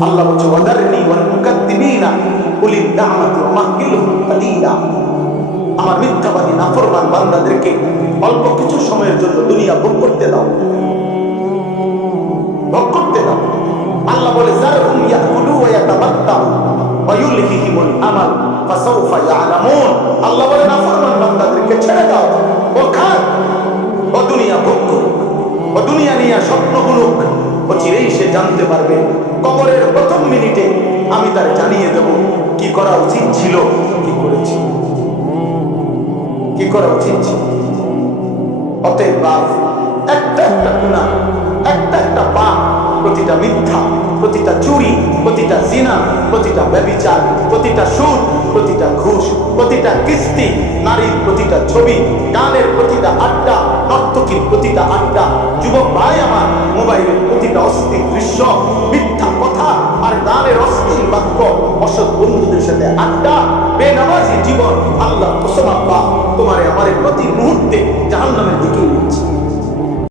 আল্লাহ বলছে ওয়াদারনি ওয়াল মুকাদ্দিবিনা উলিদ দা'ওয়াতি ওয়া মাহহিলহুম কালিলা। আমার মিথ্যাবাদী নাফরমান বান্দাদেরকে অল্প কিছু সময়ের জন্য দুনিয়া ভোগ করতে দাও, ভোগ করতে দাও। আল্লাহ বলে যারহুম ইয়াকুলু ওয়া ইয়াতামাত্তাউ ওয়া ইউলহিহিমুল আমাল ফাসাউফা ইয়ালামুন। আল্লাহ বলে নাফরমান বান্দাদেরকে ছেড়ে দাও, ও খাক, ও দুনিয়া ভোগ করুক, ও দুনিয়া নিয়ে স্বপ্ন বুনুক, ও চিরেই সে জানতে পারবে। কবরের প্রথম মিনিটে আমি তার জানিয়ে দেব কি করা উচিত ছিল, কি করেছি, কি করা উচিত ছিল। অতএব বাপ, একটা একটা গুনাহ, একটা একটা পাপ, প্রতিটা মিথ্যা, প্রতিটা চুরি, প্রতিটা জিনা, প্রতিটা ব্যভিচার, প্রতিটা সুদ, প্রতিটা ঘুষ, প্রতিটা কিস্তি, নারীর প্রতিটা ছবি, গানের প্রতিটা আড্ডা, নর্তকীর প্রতিটা আড্ডা, যুবক ভাই আমার মোবাইলের প্রতিটা অস্থির দৃশ্য, মিথ্যা কথা আর গানের অস্থির বাক্য, অসৎ বন্ধুদের সাথে আড্ডা, বেনামাজি জীবন, আল্লাহ কসম আব্বা তোমারে আমারে প্রতি মুহূর্তে জাহান্নামের দিকে নিচ্ছে।